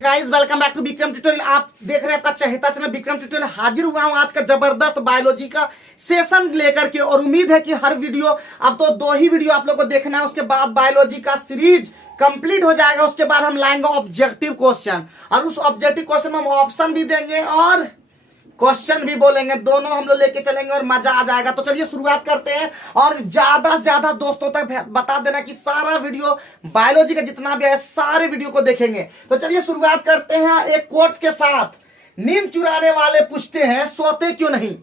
Guys welcome back to Vikram tutorial. आप देख रहे हैं आपका चहेता चैनल विक्रम ट्यूटोरियल। हाजिर हुआ हूं आज का जबरदस्त बायोलॉजी का सेशन लेकर के, और उम्मीद है कि हर वीडियो, अब तो 2 ही वीडियो आप लोग को देखना है, उसके बाद बायोलॉजी का सीरीज कंप्लीट हो जाएगा। उसके बाद हम लाएंगे ऑब्जेक्टिव क्वेश्चन, और उस ऑब्जेक्टिव क्वेश्चन में हम ऑप्शन भी देंगे और क्वेश्चन भी बोलेंगे, दोनों हम लोग लेके चलेंगे और मजा आ जाएगा। तो चलिए शुरुआत करते हैं, और ज्यादा से ज्यादा दोस्तों तक बता देना कि सारा वीडियो बायोलॉजी का जितना भी है सारे वीडियो को देखेंगे। तो चलिए शुरुआत करते हैं एक कोट्स के साथ। नींद चुराने वाले पूछते हैं सोते क्यों नहीं।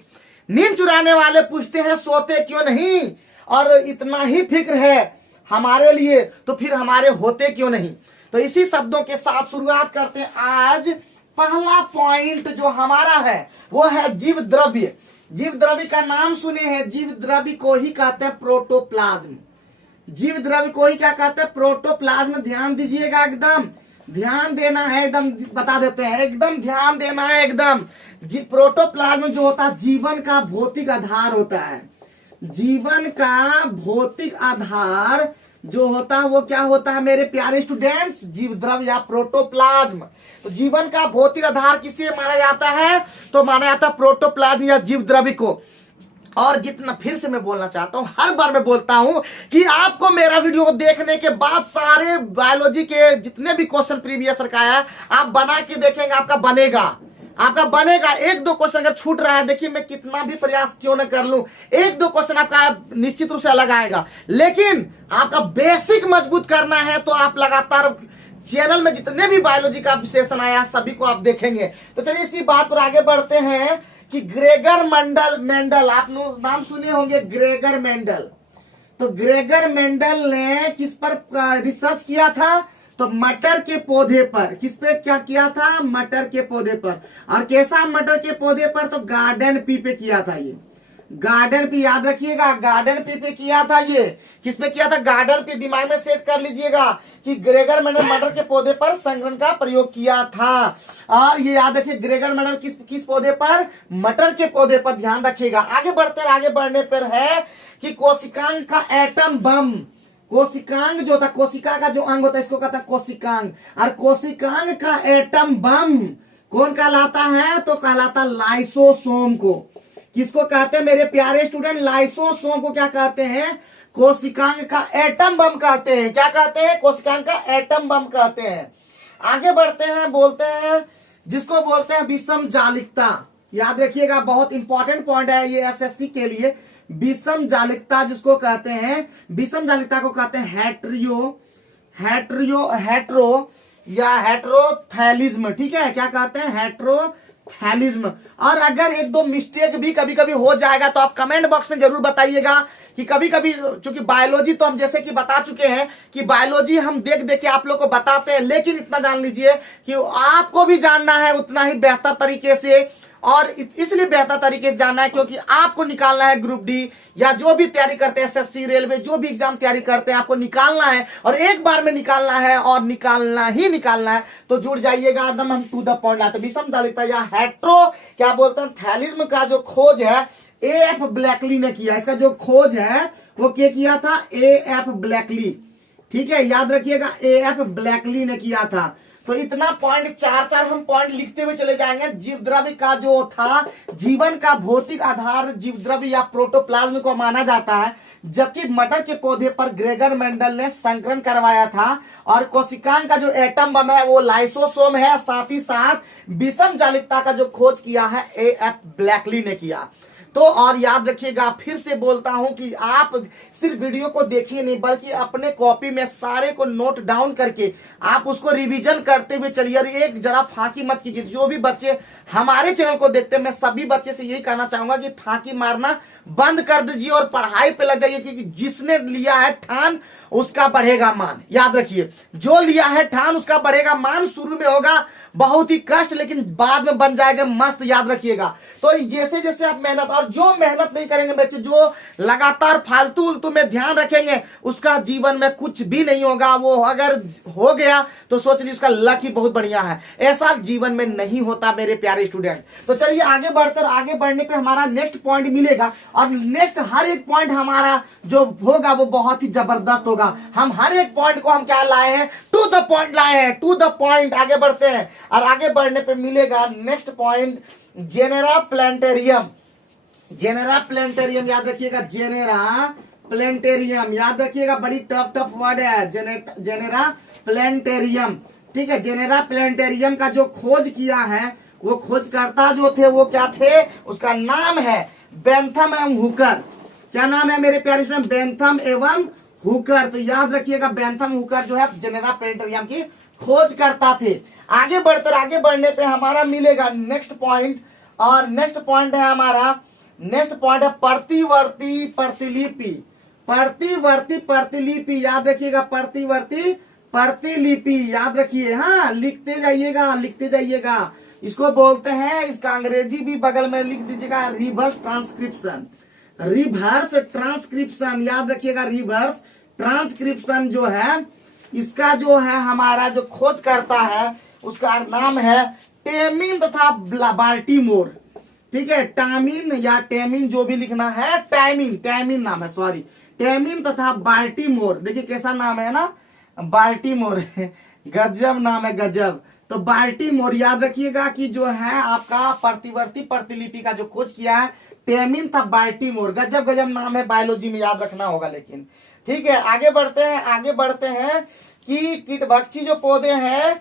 नींद चुराने वाले पूछते हैं सोते क्यों नहीं, और इतना ही फिक्र है हमारे लिए तो फिर हमारे होते क्यों नहीं। तो इसी शब्दों के साथ शुरुआत करते हैं। आज पहला पॉइंट जो हमारा है वो है जीव द्रव्य। जीव द्रव्य का नाम सुने हैं, जीव द्रव्य को ही कहते हैं प्रोटोप्लाज्म। जीव द्रव्य को ही क्या कहते हैं, प्रोटोप्लाज्म। ध्यान दीजिएगा, एकदम ध्यान देना है, एकदम बता देते हैं, एकदम ध्यान देना है एकदम। प्रोटोप्लाज्म जो होता है जीवन का भौतिक आधार होता है। जीवन का भौतिक आधार जो होता है वो क्या होता है मेरे प्यारे स्टूडेंट्स, जीव द्रव्य या प्रोटोप्लाज्म। तो जीवन का भौतिक आधार किसे माना जाता है, तो माना जाता है प्रोटोप्लाज्म या जीव द्रव्य को। और जितना फिर से मैं बोलना चाहता हूं, हर बार मैं बोलता हूं कि आपको मेरा वीडियो देखने के बाद सारे बायोलॉजी के जितने भी क्वेश्चन प्रीवियस का है आप बना के देखेंगे, आपका बनेगा। 1-2 क्वेश्चन अगर छूट रहा है, देखिए मैं कितना भी प्रयास क्यों न कर लूं, 1-2 क्वेश्चन आपका निश्चित रूप से अलग आएगा, लेकिन आपका बेसिक मजबूत करना है। तो आप लगातार चैनल में जितने भी बायोलॉजी का सेशन आया सभी को आप देखेंगे। तो चलिए इसी बात पर आगे बढ़ते हैं कि ग्रेगर मेंडल, आप नाम सुने होंगे ग्रेगर मेंडल। तो ग्रेगर मेंडल ने किस पर रिसर्च किया था, तो मटर के पौधे पर। किस पे क्या किया था, मटर के पौधे पर। और कैसा मटर के पौधे पर, तो गार्डन पी पे किया था। ये गार्डन पी याद रखिएगा, गार्डन पी पे किया था। ये किस पे किया था, गार्डन पी। दिमाग में सेट कर लीजिएगा कि ग्रेगर मेंडल मटर के पौधे पर संकरण का प्रयोग किया था। और ये याद रखिए ग्रेगर मेंडल किस पौधे पर, मटर के पौधे पर। ध्यान रखिएगा। आगे बढ़ते हैं, आगे बढ़ने पर है कि कोशिकांग का एटम बम। कोशिकांग जो था, कोशिका का जो अंग होता है इसको कहता है कोशिकांग। और कोशिकांग का एटम बम कौन कहलाता है, तो कहलाता लाइसोसोम को। किसको कहते हैं मेरे प्यारे स्टूडेंट, लाइसोसोम को क्या कहते हैं, कोशिकांग का एटम बम कहते हैं। क्या कहते हैं, कोशिकांग का एटम बम कहते हैं। आगे बढ़ते हैं, बोलते हैं जिसको बोलते हैं विषम जालिकता। याद रखिएगा, बहुत इंपॉर्टेंट पॉइंट है ये एसएससी के लिए। विषम जालिकता जिसको कहते हैं, विषम जालिकता को कहते हैं हेट्रो या हेट्रोथैलिज्म। ठीक है, क्या कहते हैं, हेट्रोथैलिज्म। और अगर 1-2 मिस्टेक भी कभी कभी हो जाएगा तो आप कमेंट बॉक्स में जरूर बताइएगा कि कभी कभी, चूंकि बायोलॉजी तो हम जैसे कि बता चुके हैं कि बायोलॉजी हम देख देख के आप लोग को बताते हैं, लेकिन इतना जान लीजिए कि आपको भी जानना है उतना ही बेहतर तरीके से। और इसलिए बेहतर तरीके से जानना है क्योंकि आपको निकालना है ग्रुप डी या जो भी तैयारी करते हैं, एसएससी, रेलवे, जो भी एग्जाम तैयारी करते हैं, आपको निकालना है और एक बार में निकालना है, और निकालना है। तो जुड़ जाइएगा एकदम, हम टू द पॉइंट आते हैं। विषम जालिकता या हेट्रो क्या बोलते हैं थैलिज्म का जो खोज है एएफ ब्लैकली ने किया। इसका जो खोज है वो क्या किया था, एएफ ब्लैकली। ठीक है, याद रखिएगा, एएफ ब्लैकली ने किया था। तो इतना पॉइंट 4 हम पॉइंट लिखते हुए चले जाएंगे। जीव द्रव्य का जो था जीवन का भौतिक आधार जीव द्रव्य या प्रोटोप्लाज्म को माना जाता है, जबकि मटर के पौधे पर ग्रेगर मेंडल ने संकरण करवाया था। और कोशिकांग का जो एटम बम है वो लाइसोसोम है। साथ ही साथ विषम जालिकता का जो खोज किया है एएफ ब्लैकली ने किया। तो और याद रखिएगा, फिर से बोलता हूं कि आप सिर्फ वीडियो को देखिए नहीं, बल्कि अपने कॉपी में सारे को नोट डाउन करके आप उसको रिवीजन करते हुए चलिए। और एक जरा फांकी मत कीजिए। जो भी बच्चे हमारे चैनल को देखते हैं, मैं सभी बच्चे से यही कहना चाहूंगा कि फांकी मारना बंद कर दीजिए और पढ़ाई पे लग जाइए, क्योंकि जिसने लिया है ठान उसका बढ़ेगा मान। याद रखिए, जो लिया है ठान उसका बढ़ेगा मान। शुरू में होगा बहुत ही कष्ट, लेकिन बाद में बन जाएगा मस्त, याद रखिएगा। तो जैसे जैसे आप मेहनत, और जो मेहनत नहीं करेंगे बच्चे, जो लगातार फालतू में ध्यान रखेंगे, उसका जीवन में कुछ भी नहीं होगा। वो अगर हो गया तो सोच लीजिए उसका लक ही बहुत बढ़िया है, ऐसा जीवन में नहीं होता मेरे प्यारे स्टूडेंट। तो चलिए आगे बढ़कर, आगे बढ़ने पे हमारा नेक्स्ट पॉइंट मिलेगा, और नेक्स्ट हर एक पॉइंट हमारा जो होगा वो बहुत ही जबरदस्त होगा। हम हर एक पॉइंट को हम क्या लाए हैं, टू द पॉइंट लाए हैं, टू द पॉइंट। आगे बढ़ते हैं, और आगे बढ़ने पे मिलेगा next point, genera plantarum. Genera plantarum याद रखिएगा, जेनेरा प्लांटेरियम याद रखिएगा, बड़ी टफ वर्ड है जेनेरा प्लांटेरियम। ठीक है, जेनेरा प्लांटेरियम का जो खोज किया है, वो खोजकर्ता जो थे वो क्या थे, उसका नाम है बेंथम एवं हुकर। क्या नाम है मेरे प्यारे स्टूडेंट, बेंथम एवं हुकर। तो याद रखिएगा बेंथम हुकर जो है जेनेरा प्लांटेरियम की खोज करता थे। आगे बढ़ने पे हमारा मिलेगा नेक्स्ट पॉइंट, और नेक्स्ट पॉइंट है हमारा, नेक्स्ट पॉइंट है प्रतिवर्ती प्रतिलिपि। प्रतिवर्ती प्रतिलिपि याद रखिएगा, प्रतिवर्ती प्रतिलिपि याद रखिए, हाँ लिखते जाइएगा, लिखते जाइएगा। इसको बोलते हैं, इसका अंग्रेजी भी बगल में लिख दीजिएगा, रिवर्स ट्रांसक्रिप्शन। रिवर्स ट्रांसक्रिप्शन याद रखिएगा, रिवर्स ट्रांसक्रिप्शन जो है, इसका जो है हमारा जो खोज करता है उसका नाम है टेमिन तथा बाल्टीमोर। ठीक है, टामिन या टेमिन जो भी लिखना है, टाइमिन नाम है, सॉरी, टेमिन तथा बाल्टीमोर। देखिए कैसा नाम है ना, बाल्टीमोर गजब नाम है, गजब। तो बाल्टीमोर याद रखिएगा कि जो है आपका प्रतिवर्ती प्रतिलिपि का जो खोज किया है टेमिन था बाल्टीमोर। गजब गजब नाम है, बायोलॉजी में याद रखना होगा। लेकिन ठीक है, आगे बढ़ते हैं कि कीटभक्षी जो पौधे हैं,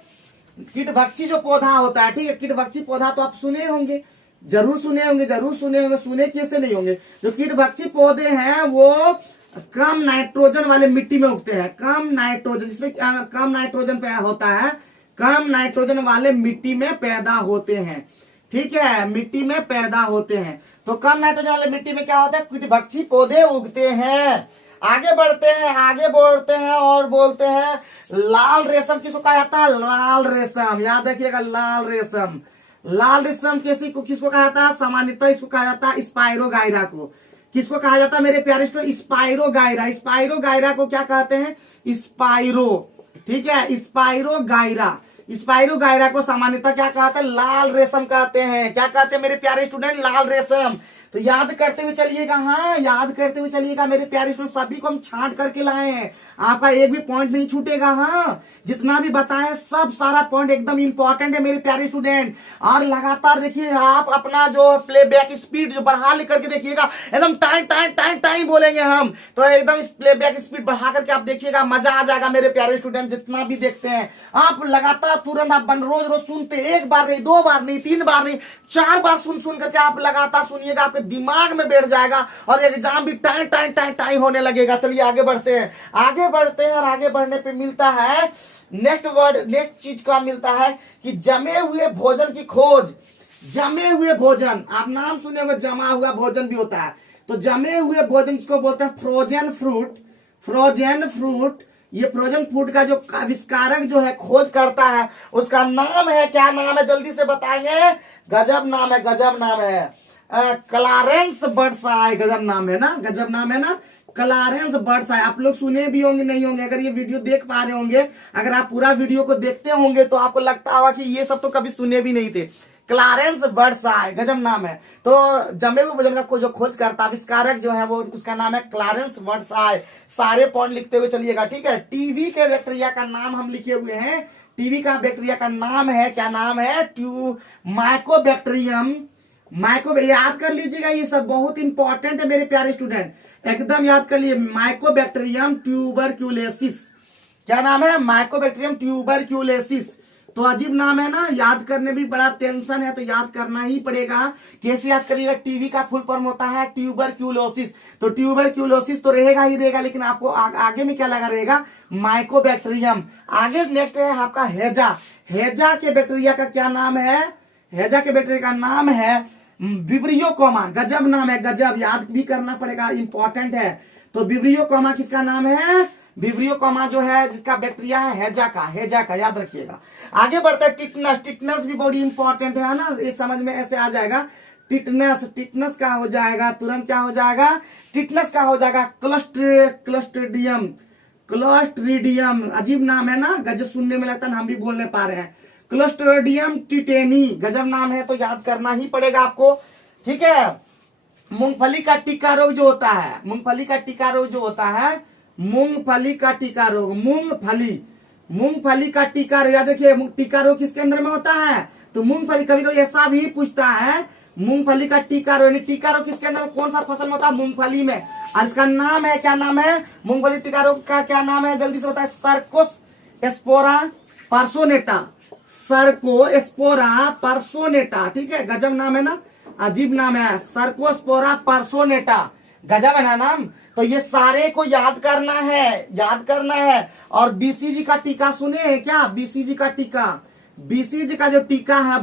कीटभक्षी जो पौधा होता है, ठीक है, कीटभक्षी पौधा तो आप सुने होंगे, जरूर सुने होंगे, सुने कैसे नहीं होंगे। जो कीटभक्षी पौधे हैं वो कम नाइट्रोजन वाले मिट्टी में उगते हैं, कम नाइट्रोजन, जिसमें कम नाइट्रोजन पैदा होता है, कम नाइट्रोजन वाले मिट्टी में पैदा होते हैं। ठीक है, मिट्टी में पैदा होते हैं। तो कम नाइट्रोजन वाले मिट्टी में क्या होता है, कीटभक्षी पौधे उगते हैं। आगे बढ़ते हैं और बोलते हैं लाल रेशम किसको कहा जाता है, लाल रेशम याद रखिएगा, लाल रेशम। लाल रेशम किसको कहा जाता है, सामान्यतः इसको कहा जाता है स्पाइरोगाइरा को। किसको कहा जाता है मेरे प्यारे स्टूडेंट, स्पाइरोगाइरा। स्पाइरोगाइरा को क्या कहते हैं, स्पाइरो। ठीक है, स्पाइरोगाइरा, स्पाइरोगाइरा को सामान्यतः क्या कहते हैं, लाल रेशम कहते हैं। क्या कहते हैं मेरे प्यारे स्टूडेंट, लाल रेशम। तो याद करते हुए चलिएगा, हाँ याद करते हुए चलिएगा मेरे प्यारे स्टूडेंट, सभी को हम छांट करके लाए हैं, आपका एक भी पॉइंट नहीं छूटेगा। हाँ, जितना भी बताएं सब सारा पॉइंट एकदम इंपॉर्टेंट है मेरे प्यारे स्टूडेंट। और लगातार देखिए, आप अपना जो प्लेबैक स्पीड जो बढ़ा लेकर के देखिएगा, एकदम टाइम बोलेंगे हम, तो एकदम प्लेबैक स्पीड बढ़ा करके आप देखिएगा, मजा आ जाएगा मेरे प्यारे स्टूडेंट। जितना भी देखते हैं आप लगातार तुरंत आप रोज सुनते, एक बार नहीं, दो बार नहीं, तीन बार नहीं, 4 बार सुन करके आप लगातार सुनिएगा, आपके दिमाग में बैठ जाएगा और एग्जाम भी टाइम होने लगेगा। चलिए आगे बढ़ते हैं और आगे बढ़ने पे मिलता है नेक्स्ट वर्ड, नेक्स्ट चीज का मिलता है कि जमे हुए भोजन की खोज। जमे हुए भोजन, आप नाम सुने होंगे, जमा हुआ भोजन भी होता है। तो जमे हुए भोजन इसको बोलते हैं फ्रोजन फ्रूट। फ्रोजन फ्रूट, ये फ्रोजन फ्रूट का जो आविष्कारक जो है, खोज करता है, उसका नाम है, क्या नाम है जल्दी से बताएंगे, गजब नाम है क्लारेंस बर्डसाई। गजब नाम है ना, गजब नाम है ना, क्लारेंस बर्डसाई। आप लोग सुने भी होंगे, नहीं होंगे, अगर ये वीडियो देख पा रहे होंगे, अगर आप पूरा वीडियो को देखते होंगे तो आपको लगता होगा कि ये सब तो कभी सुने भी नहीं थे। क्लारेंस बर्डसाई, गजब नाम है। तो जमे हुए भोजन का जो खोज करता आविष्कारक जो है वो, उसका नाम है क्लारेंस बर्डसाई। सारे पॉइंट लिखते हुए चलिएगा, ठीक है। टीवी के बैक्टीरिया का नाम हम लिखे हुए हैं, टीवी का बैक्टीरिया का नाम है, क्या नाम है, माइकोबैक्टीरियम। याद कर लीजिएगा, ये सब बहुत इंपॉर्टेंट है मेरे प्यारे स्टूडेंट, एकदम याद कर लिए। माइकोबैक्टीरियम ट्यूबरक्यूलेसिस, क्या नाम है, माइकोबैक्टीरियम ट्यूबरक्यूलेसिस। तो अजीब नाम है ना, याद करने भी बड़ा टेंशन है, तो याद करना ही पड़ेगा। कैसे याद करिएगा, टीवी का फुल फॉर्म होता है ट्यूबरक्यूलोसिस। तो ट्यूबरक्यूलोसिस तो रहेगा ही रहेगा, लेकिन आपको आगे में क्या लगा रहेगा, माइकोबैक्टीरियम। आगे नेक्स्ट है आपका हेजा। हेजा के बैक्टीरिया का क्या नाम है, हेजा के बैक्टीरिया का नाम है विब्रियोकोमा। गजब नाम है, गजब, याद भी करना पड़ेगा, इंपॉर्टेंट है। तो विब्रियोकोमा किसका नाम है, विब्रियोकोमा जो है जिसका बैक्टीरिया है हेजा का, याद रखिएगा। आगे बढ़ते हैं टिटनस। टिटनस भी बड़ी इंपॉर्टेंट है ना, ये समझ में ऐसे आ जाएगा। टिटनस, टिटनस क्या हो जाएगा, तुरंत क्या हो जाएगा, टिटनस क्या हो जाएगा, क्लोस्ट्रीडियम। क्लोस्ट्रीडियम अजीब नाम है ना, गजब सुनने में लगता है, हम भी बोलने पा रहे हैं। क्लोस्ट्रीडियम टिटेनी, गजब नाम है, तो याद करना ही पड़ेगा आपको, ठीक है। मूंगफली का टीका रोग जो होता है, मूंगफली का टीका रोग जो होता है, मूंगफली का टीका रोग, मूंगफली का टीका रोग, याद रखिए टीका रोग किसके अंदर में होता है, तो मूंगफली। कभी कभी ऐसा भी पूछता है मूंगफली का टीका रोग, टीका रोग किसके अंदर, कौन सा फसल में होता है, मूंगफली में, और इसका नाम है, क्या नाम है, मूंगफली टीका रोग का क्या नाम है, जल्दी से बताए, सर्कोस्पोरा पर्सोनेटा, सर्कोस्पोरा पर्सोनेटा, ठीक है, गजब नाम है ना, अजीब नाम है, सर्कोस्पोरा पर्सोनेटा, गजब है ना नाम। तो ये सारे को याद करना है, याद करना है। और बीसीजी का टीका सुने हैं क्या, बीसीजी का टीका, बीसीजी का जो टीका है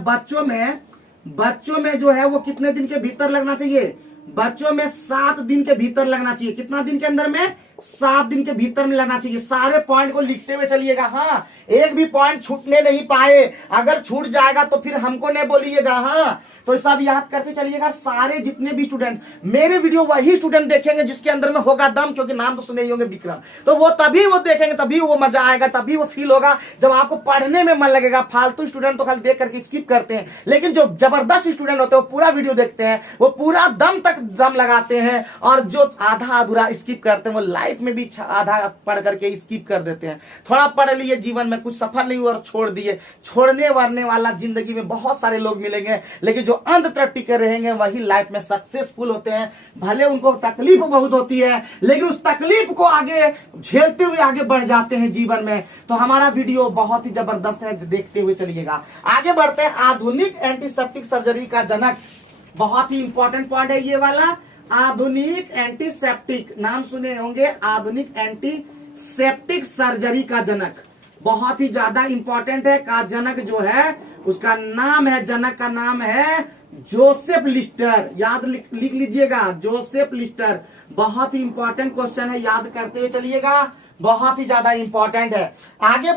बच्चों में जो है वो कितने दिन के भीतर लगना चाहिए, बच्चों में 7 दिन के भीतर लगना चाहिए। कितना दिन के अंदर में, 7 दिन के भीतर में लगना चाहिए। सारे पॉइंट को लिखते हुए चलिएगा, हाँ, एक भी पॉइंट छूटने नहीं पाए, अगर छूट जाएगा तो फिर हमको नहीं बोलिएगा, हाँ, तो सब याद करते चलिएगा। सारे जितने भी स्टूडेंट मेरे वीडियो वही स्टूडेंट देखेंगे जिसके अंदर में होगा दम, क्योंकि नाम तो सुने ही होंगे विक्रम, तो वो तभी वो देखेंगे, तभी वो मजा आएगा, तभी वो फील होगा जब आपको पढ़ने में मन लगेगा। फालतू स्टूडेंट तो खाली देख करके स्किप करते हैं, लेकिन जो जबरदस्त स्टूडेंट होते हैं वो पूरा वीडियो देखते हैं, वो पूरा दम तक दम लगाते हैं, और जो आधा अधूरा स्किप करते हैं वो लाइफ में भी आधा पढ़ करके स्किप कर देते हैं। थोड़ा पढ़ लिए, जीवन में कुछ सफल नहीं हुआ और छोड़ दिए। छोड़ने वरने वाला जिंदगी में बहुत सारे लोग मिलेंगे, लेकिन जो अंत तक टिके रहेंगे वही लाइफ में सक्सेसफुल होते हैं। भले उनको तकलीफ बहुत होती है, लेकिन उस तकलीफ को आगे झेलते हुए आगे बढ़ जाते हैं जीवन में। तो हमारा वीडियो बहुत ही जबरदस्त है, देखते हुए चलिएगा। आगे बढ़ते हैं, आधुनिक एंटीसेप्टिक सर्जरी का जनक, बहुत ही इंपॉर्टेंट पॉइंट है ये वाला, आधुनिक एंटीसेप्टिक, नाम सुने होंगे, आधुनिक एंटीसेप्टिक सर्जरी का जनक, बहुत ही ज्यादा इंपॉर्टेंट है। का जनक जो है उसका नाम है, जनक का नाम है जोसेफ लिस्टर, याद लिख लीजिएगा, जोसेफ लिस्टर। बहुत ही इंपॉर्टेंट क्वेश्चन है, याद करते हुए चलिएगा, बहुत ही ज्यादा इंपॉर्टेंट है। आगे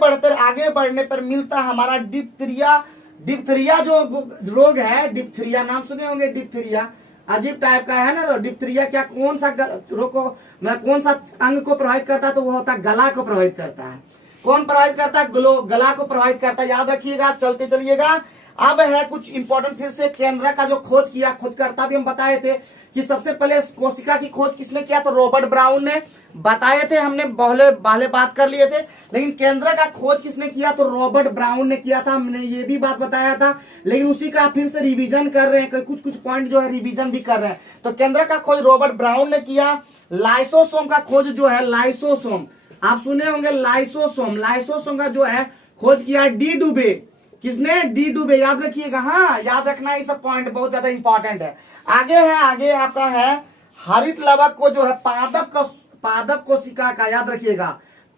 बढ़ने पर मिलता है हमारा डिप्थीरिया। डिप्थीरिया जो रोग है, डिप्थीरिया नाम सुने होंगे, डिप्थीरिया अजीब टाइप का है ना। डिप्थीरिया क्या, कौन सा रोग को, कौन सा अंग को प्रभावित करता है, तो वो होता है गला को प्रभावित करता है। कौन प्रभावित करता है, गला को प्रभावित करता है, याद रखिएगा, चलते चलिएगा। अब है कुछ इंपॉर्टेंट, फिर से केंद्र का जो खोज किया, खोजकर्ता भी हम बताए थे कि सबसे पहले कोशिका की खोज किसने किया, तो रॉबर्ट ब्राउन ने, बताए थे हमने, पहले बात कर लिए थे। लेकिन केंद्र का खोज किसने किया, तो रॉबर्ट ब्राउन ने किया था, हमने ये भी बात बताया था, लेकिन उसी का फिर से रिवीजन कर रहे हैं, कुछ पॉइंट जो है रिवीजन भी कर रहे हैं। तो केंद्र का खोज रॉबर्ट ब्राउन ने किया। लाइसोसोम का खोज जो है, लाइसोसोम आप सुने होंगे, लाइसोसोम का जो है खोज किया डी डुबे। किसने, डी डुबे, याद रखिएगा, हाँ, याद रखना, ये सब पॉइंट बहुत ज्यादा इंपॉर्टेंट है। आगे आपका है हरित लवक को जो है पादप कोशिका का, याद रखिएगा,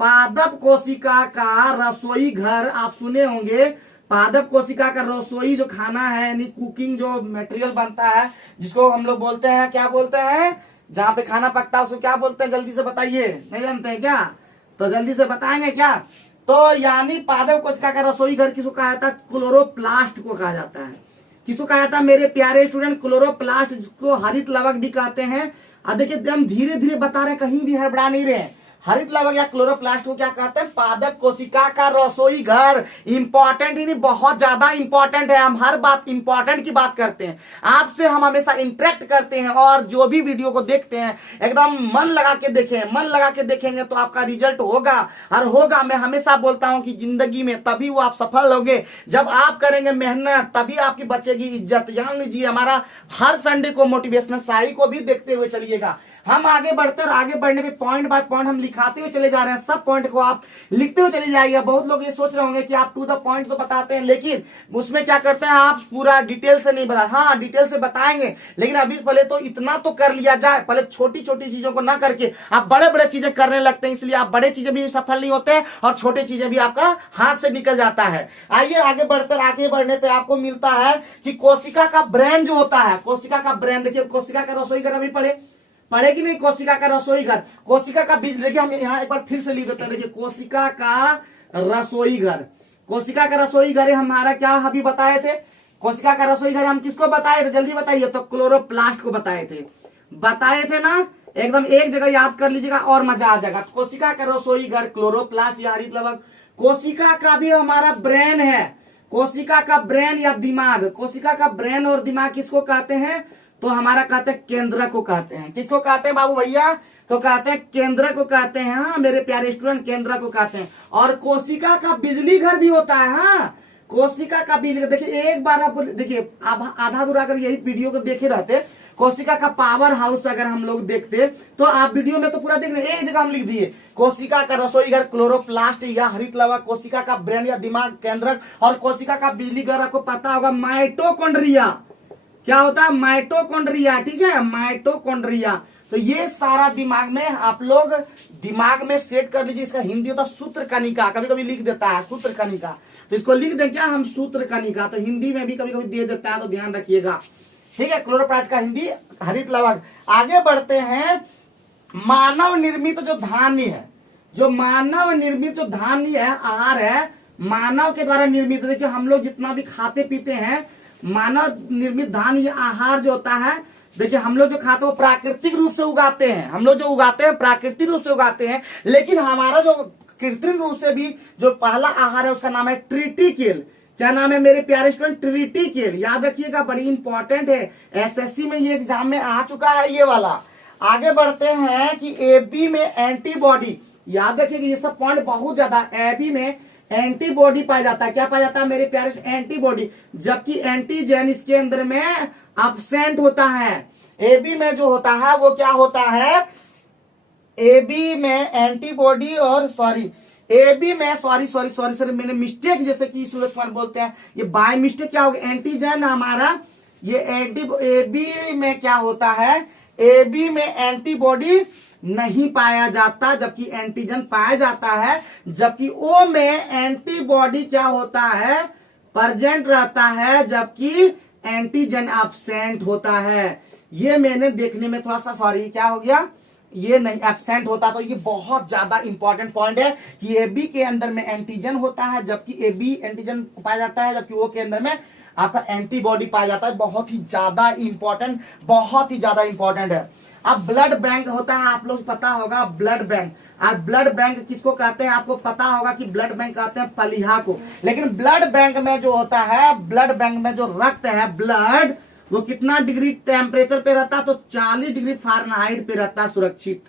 पादप कोशिका का रसोई घर, आप सुने होंगे, पादप कोशिका का रसोई जो खाना है, यानी कुकिंग जो मटेरियल बनता है, जिसको हम लोग बोलते हैं, क्या बोलते हैं, जहां पे खाना पकता है उसको क्या बोलते हैं, जल्दी से बताइए, नहीं जानते हैं क्या, तो जल्दी से बताएंगे क्या। तो यानी पादप कोशिका का रसोई घर किसको कहा जाता है, क्लोरोप्लास्ट को कहा जाता है। किसको कहा जाता है मेरे प्यारे स्टूडेंट, क्लोरोप्लास्ट, जिसको हरित लवक भी कहते हैं। अब देखिए हम धीरे धीरे बता रहे हैं, कहीं भी हड़बड़ा नहीं रहे। हरित लवक या क्लोरोप्लास्ट को क्या कहते हैं, पादप कोशिका का रसोई घर। इंपॉर्टेंट ही नहीं, बहुत ज्यादा इंपॉर्टेंट है। हम हर बात इंपॉर्टेंट की बात करते हैं, आपसे हम हमेशा इंटरेक्ट करते हैं, और जो भी वीडियो को देखते हैं एकदम मन लगा के देखें, मन लगा के देखेंगे तो आपका रिजल्ट होगा और होगा। मैं हमेशा बोलता हूं कि जिंदगी में तभी वो आप सफल होंगे जब आप करेंगे मेहनत, तभी आपकी बचेगी इज्जत। जान लीजिए, हमारा हर संडे को मोटिवेशनल शायरी को भी देखते हुए चलिएगा। हम आगे बढ़ते और आगे बढ़ने पे पॉइंट बाय पॉइंट हम लिखाते हुए चले जा रहे हैं, सब पॉइंट को आप लिखते हुए चले जाइएगा। बहुत लोग ये सोच रहे होंगे कि आप टू द पॉइंट तो बताते हैं, लेकिन उसमें क्या करते हैं आप पूरा डिटेल से नहीं बता, हाँ डिटेल से बताएंगे, लेकिन अभी पहले तो इतना तो कर लिया जाए, पहले छोटी छोटी चीजों को ना करके आप बड़े बड़े चीजें करने लगते हैं, इसलिए आप बड़े चीजें भी सफल नहीं होते हैं और छोटे चीजें भी आपका हाथ से निकल जाता है। आइए आगे बढ़ते, आगे बढ़ने पे आपको मिलता है कि कोशिका का ब्रेन जो होता है, कोशिका का ब्रेन, देखिए कोशिका का रसोई घर अभी पढ़े कि नहीं, कोशिका का रसोई घर, कोशिका का बीज, देखिए हम यहाँ एक बार फिर से लिख देते हैं, देखिए कोशिका का रसोई घर, कोशिका का रसोई घर हमारा क्या अभी बताए थे, कोशिका का रसोई घर हम किसको बताए थे, जल्दी बताइए, तो क्लोरोप्लास्ट को बताए थे ना, एकदम एक जगह याद कर लीजिएगा और मजा आ जाएगा। कोशिका का रसोई घर क्लोरोप्लास्ट या हरित लवक। कोशिका का भी हमारा ब्रेन है, कोशिका का ब्रेन या दिमाग, कोशिका का ब्रेन और दिमाग किसको कहते हैं, तो हमारा कहते हैं केंद्र को कहते हैं। किसको कहते हैं बाबू भैया, तो कहते हैं केंद्र को कहते हैं। हाँ मेरे प्यारे स्टूडेंट, केंद्र को कहते हैं। और कोशिका का बिजली घर भी होता है। हाँ कोशिका का बिजली, देखिए एक बार आप देखिए, आप आधा अधूरा अगर यही वीडियो को देखे रहते, कोशिका का पावर हाउस अगर हम लोग देखते तो आप वीडियो में तो पूरा देख रहे, एक जगह हम लिख दिए कोशिका का रसोई घर क्लोरोप्लास्ट या हरित लवक, कोशिका का ब्रेन या दिमाग केंद्रक, और कोशिका का बिजली घर आपको पता होगा माइटोकॉन्ड्रिया। क्या होता है, माइटोकॉन्ड्रिया, ठीक है, माइटोकॉन्ड्रिया। तो ये सारा दिमाग में आप लोग दिमाग में सेट कर लीजिए। इसका हिंदी होता है सूत्र कनिका, कभी कभी लिख देता है सूत्र कनिका, तो इसको लिख दें क्या हम, सूत्र कनिका। तो हिंदी में भी कभी कभी दे देता है, तो ध्यान रखिएगा, ठीक है। क्लोरोप्लास्ट का हिंदी हरित लवक। आगे बढ़ते हैं, मानव निर्मित जो धान्य है, जो मानव निर्मित जो धान्य है, आहार है, मानव के द्वारा निर्मित। देखिए हम लोग जितना भी खाते पीते हैं, मानव निर्मित धान्य आहार जो होता है, देखिए हम लोग जो खाते हैं वो प्राकृतिक रूप से उगाते हैं, हम लोग जो उगाते हैं प्राकृतिक रूप से उगाते हैं। लेकिन हमारा जो कृत्रिम रूप से भी जो पहला आहार है उसका नाम है ट्रिटिकेल। क्या नाम है मेरे प्यारे स्टूडेंट, ट्रिटिकेल। याद रखिएगा, बड़ी इंपॉर्टेंट है, एसएससी में ये एग्जाम में आ चुका है ये वाला। आगे बढ़ते हैं कि एबी में एंटीबॉडी, याद रखिएगा ये सब पॉइंट बहुत ज्यादा। एबी में एंटीबॉडी पाया जाता है, क्या पाया जाता है मेरे प्यारे, एंटीबॉडी, जबकि एंटीजन इसके अंदर में अब्सेंट होता है। एबी में जो होता है वो क्या होता है, एबी में एंटीबॉडी और एबी में सॉरी मैंने मिस्टेक, जैसे कि सूरज कुमार बोलते हैं, ये बाय मिस्टेक क्या होगा, एंटीजन हमारा ये एबी में क्या होता है, एबी में एंटीबॉडी नहीं पाया जाता, जबकि एंटीजन पाया जाता है। जबकि ओ में एंटीबॉडी क्या होता है, प्रेजेंट रहता है, जबकि एंटीजन एब्सेंट होता है। ये मैंने देखने में थोड़ा सा क्या हो गया, ये नहीं एब्सेंट होता। तो ये बहुत ज्यादा इंपॉर्टेंट पॉइंट है कि ए बी के अंदर में एंटीजन होता है, जबकि ए बी एंटीजन पाया जाता है, जबकि ओ के अंदर में आपका एंटीबॉडी पाया जाता है। बहुत ही ज्यादा इंपॉर्टेंट, बहुत ही ज्यादा इंपॉर्टेंट है। अब ब्लड बैंक होता है, आप लोग पता होगा ब्लड बैंक। और ब्लड बैंक किसको कहते हैं, आपको पता होगा कि ब्लड बैंक कहते हैं पलिहा को। लेकिन ब्लड बैंक में जो होता है, ब्लड बैंक में जो रक्त है, ब्लड, वो कितना डिग्री टेम्परेचर पे रहता है, तो 40 डिग्री फ़ारेनहाइट पे रहता है सुरक्षित,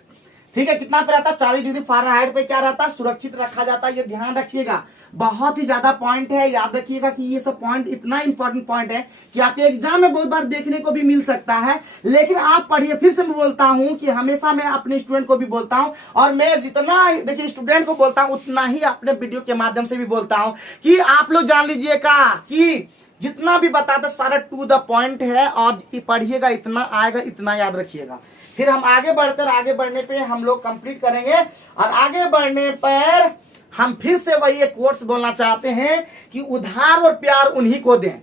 ठीक है। कितना पे रहता है, 40 डिग्री फ़ारेनहाइट पे क्या रहता है, सुरक्षित रखा जाता है। ये ध्यान रखिएगा, बहुत ही ज्यादा पॉइंट है। याद रखिएगा कि ये सब पॉइंट इतना इंपॉर्टेंट पॉइंट है कि आपके एग्जाम में बहुत बार देखने को भी मिल सकता है। लेकिन आप पढ़िए, फिर से मैं बोलता हूं कि हमेशा मैं अपने स्टूडेंट को भी बोलता हूं, और मैं जितना देखिए स्टूडेंट को बोलता हूं उतना ही अपने वीडियो के माध्यम से भी बोलता हूं कि आप लोग जान लीजिएगा कि जितना भी बताते सारा टू द पॉइंट है, और पढ़िएगा, इतना आएगा, इतना याद रखिएगा। फिर हम आगे बढ़ते, आगे बढ़ने पे हम लोग कंप्लीट करेंगे। और आगे बढ़ने पर हम फिर से वही एक कोर्स बोलना चाहते हैं कि उधार और प्यार उन्हीं को दें,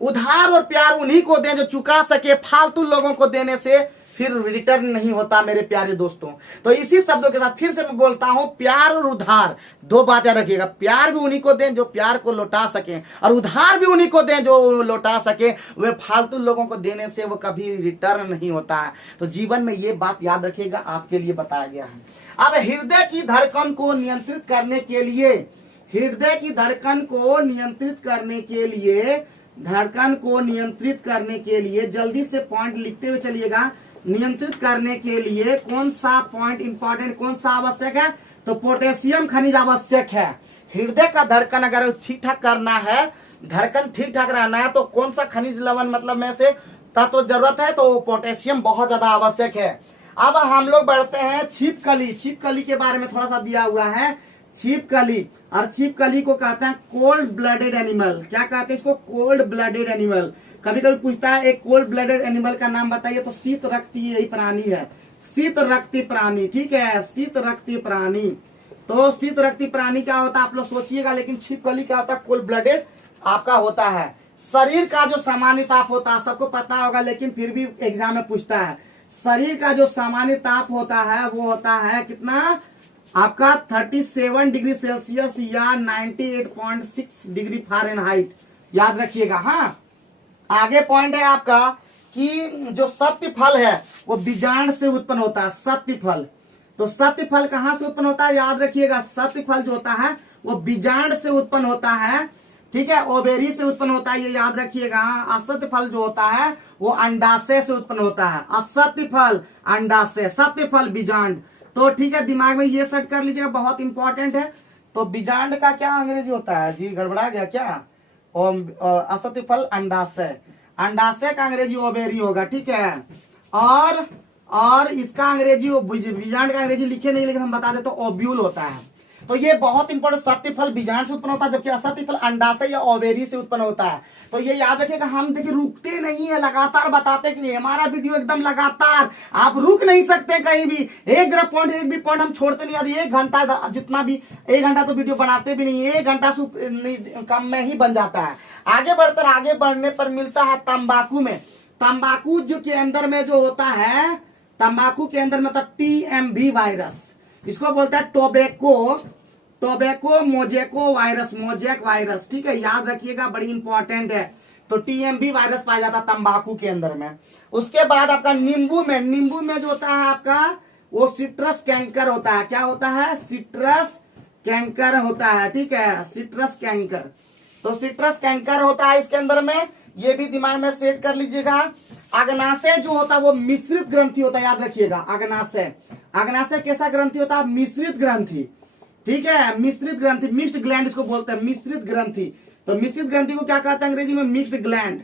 उधार और प्यार उन्हीं को दें जो चुका सके। फालतू लोगों को देने से फिर रिटर्न नहीं होता मेरे प्यारे दोस्तों। तो इसी शब्दों के साथ फिर से मैं बोलता हूं, प्यार और उधार दो बातें रखिएगा। प्यार भी उन्हीं को दें जो प्यार को लौटा सके, और उधार भी उन्हीं को दें जो लौटा सके। वे फालतू लोगों को देने से वो कभी रिटर्न नहीं होता है। तो जीवन में ये बात याद रखिएगा, आपके लिए बताया गया है। अब हृदय की धड़कन को नियंत्रित करने के लिए, हृदय की धड़कन को नियंत्रित करने के लिए, धड़कन को नियंत्रित करने के लिए जल्दी से पॉइंट लिखते हुए चलिएगा। नियंत्रित करने के लिए कौन सा पॉइंट इंपॉर्टेंट, कौन सा आवश्यक है, तो पोटेशियम खनिज आवश्यक है। हृदय का धड़कन अगर ठीक ठाक करना है, धड़कन ठीक ठाक रहना है, तो कौन सा खनिज लवण मतलब में से तत्व जरूरत है, तो पोटेशियम बहुत ज्यादा आवश्यक है। अब हम लोग बढ़ते हैं छिपकली। छिपकली के बारे में थोड़ा सा दिया हुआ है, छिपकली। और छिपकली को कहते हैं कोल्ड ब्लडेड एनिमल। क्या कहते हैं इसको, कोल्ड ब्लडेड एनिमल। कभी कभी पूछता है एक कोल्ड ब्लडेड एनिमल का नाम बताइए, तो शीत रक्ती यही प्राणी है, शीत रक्ती प्राणी, ठीक है, शीत रक्ती प्राणी। तो शीत रक्ती प्राणी क्या होता है आप लोग सोचिएगा। लेकिन छिपकली क्या होता है, कोल्ड ब्लडेड आपका होता है। शरीर का जो सामान्य ताप होता है सबको पता होगा, लेकिन फिर भी एग्जाम में पूछता है। शरीर का जो सामान्य ताप होता है वो होता है कितना, आपका 37 डिग्री सेल्सियस या 98.6 डिग्री फ़ारेनहाइट, याद रखिएगा। हाँ, आगे पॉइंट है आपका कि जो सत्य फल है वो बीजांड से उत्पन्न होता है। सत्य फल, तो सत्य फल कहां से उत्पन्न होता है, याद रखिएगा। सत्य फल जो होता है वो बीजांड से उत्पन्न होता है, ठीक है, ओवेरी से उत्पन्न होता है, ये याद रखिएगा। असत्य फल जो होता है वो अंडाशय से उत्पन्न होता है। असत्य फल अंडाशय, सत्य फल बीजांड। तो ठीक है, दिमाग में ये सेट कर लीजिएगा, बहुत इंपॉर्टेंट है। तो बीजांड का क्या अंग्रेजी होता है जी, गड़बड़ा गया क्या? और असत्य फल अंडाशय, अंडाशय का अंग्रेजी ओवेरी होगा, ठीक है। और इसका अंग्रेजी बीजांड का अंग्रेजी लिखे नहीं, लेकिन हम बता दें तो ओव्यूल होता है। तो ये बहुत इंपॉर्टेंट, सत्य फल बीजांड से उत्पन्न होता है, जबकि असत्य फल अंडाशय या ओवेरी से उत्पन्न होता है। तो ये याद रखिएगा। हम देखिए रुकते नहीं है, लगातार बताते कि नहीं, हमारा वीडियो एकदम लगातार, आप रुक नहीं सकते कहीं भी। एक भी पॉइंट हम छोड़ते नहीं। और 1 घंटा, जितना भी 1 घंटा तो वीडियो बनाते भी नहीं, 1 घंटा से कम में ही बन जाता है। आगे बढ़ने पर मिलता है तंबाकू में। तंबाकू जो के अंदर में जो होता है, तंबाकू के अंदर मतलब TMV वायरस, इसको बोलता है टोबैको मोजेक वायरस, ठीक है, याद रखिएगा, बड़ी इंपॉर्टेंट है। तो TMV वायरस पाया जाता है तंबाकू के अंदर में। उसके बाद आपका नींबू में जो होता है आपका वो सिट्रस कैंकर होता है। क्या होता है? सिट्रस कैंकर होता है, ठीक है, सिट्रस कैंकर। तो सिट्रस कैंकर होता है इसके अंदर में, ये भी दिमाग में सेट कर लीजिएगा। अग्नाशय जो होता है वो मिश्रित ग्रंथि होता है, याद रखिएगा। अग्नाशय कैसा ग्रंथि होता है? मिश्रित ग्रंथि, ठीक है, मिश्रित ग्रंथि, मिक्स्ड ग्लैंड इसको बोलते हैं, मिश्रित ग्रंथि। तो मिश्रित ग्रंथि को क्या कहते हैं अंग्रेजी में? Mixed gland.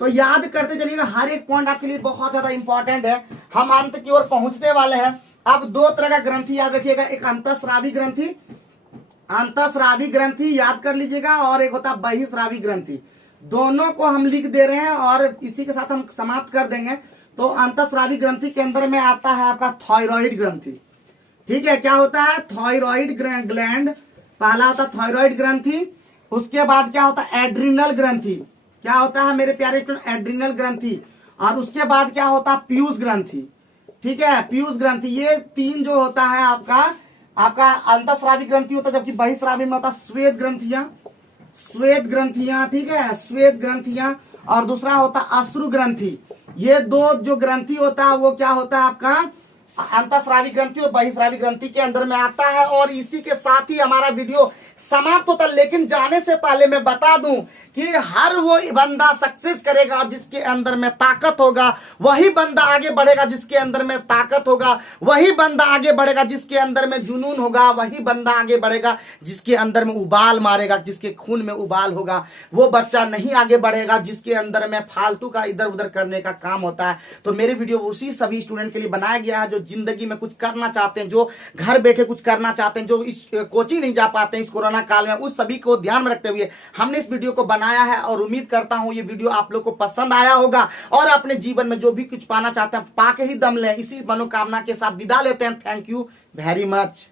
तो याद करते चलिएगा, हर एक पॉइंट आपके लिए बहुत ज्यादा इंपॉर्टेंट है। हम अंत की ओर पहुंचने वाले हैं। अब 2 तरह का ग्रंथि याद रखिएगा, एक अंतःस्रावी ग्रंथि याद कर लीजिएगा, और एक होता है बहिःस्रावी ग्रंथि। दोनों को हम लिख दे रहे हैं और इसी के साथ हम समाप्त कर देंगे। तो अंतःस्रावी ग्रंथि के अंदर में आता है आपका थायराइड ग्रंथि, ठीक है। क्या होता है? थायराइड ग्लैंड, पहला होता है थायराइड ग्रंथि। उसके बाद क्या होता है? एड्रिनल ग्रंथि। क्या होता है मेरे प्यारे स्टूडेंट? एड्रिनल ग्रंथि। और उसके बाद क्या होता है? पीयूष ग्रंथि, ठीक है, पीयूष ग्रंथि। ये 3 जो होता है आपका अंतःस्रावी ग्रंथि होता है, जबकि बहिःस्रावी में होता है श्वेत ग्रंथियां, ठीक है, श्वेत ग्रंथियां। और दूसरा होता है अश्रु ग्रंथि। ये 2 जो ग्रंथि होता है वो क्या होता है आपका? अंतःस्रावी ग्रंथि और बहिःस्रावी ग्रंथि के अंदर में आता है। और इसी के साथ ही हमारा वीडियो समाप्त होता है। लेकिन जाने से पहले मैं बता दूं कि हर वो बंदा सक्सेस करेगा जिसके अंदर में ताकत होगा, वही बंदा आगे बढ़ेगा जिसके अंदर में ताकत होगा, वही बंदा आगे बढ़ेगा जिसके अंदर में जुनून होगा, वही बंदा आगे बढ़ेगा जिसके अंदर में उबाल मारेगा, जिसके खून में उबाल होगा। वो बच्चा नहीं आगे बढ़ेगा जिसके अंदर में फालतू का इधर उधर करने का काम होता है। तो मेरे वीडियो उसी सभी स्टूडेंट के लिए बनाया गया है जो जिंदगी में कुछ करना चाहते हैं, जो घर बैठे कुछ करना चाहते हैं, जो इस कोचिंग नहीं जा पाते हैं इस कोरोना काल में, उस सभी को ध्यान में रखते हुए हमने इस वीडियो को बनाया है। और उम्मीद करता हूं ये वीडियो आप लोग को पसंद आया होगा और अपने जीवन में जो भी कुछ पाना चाहते हैं पाके ही दम लें, इसी मनोकामना के साथ विदा लेते हैं। Thank you very much.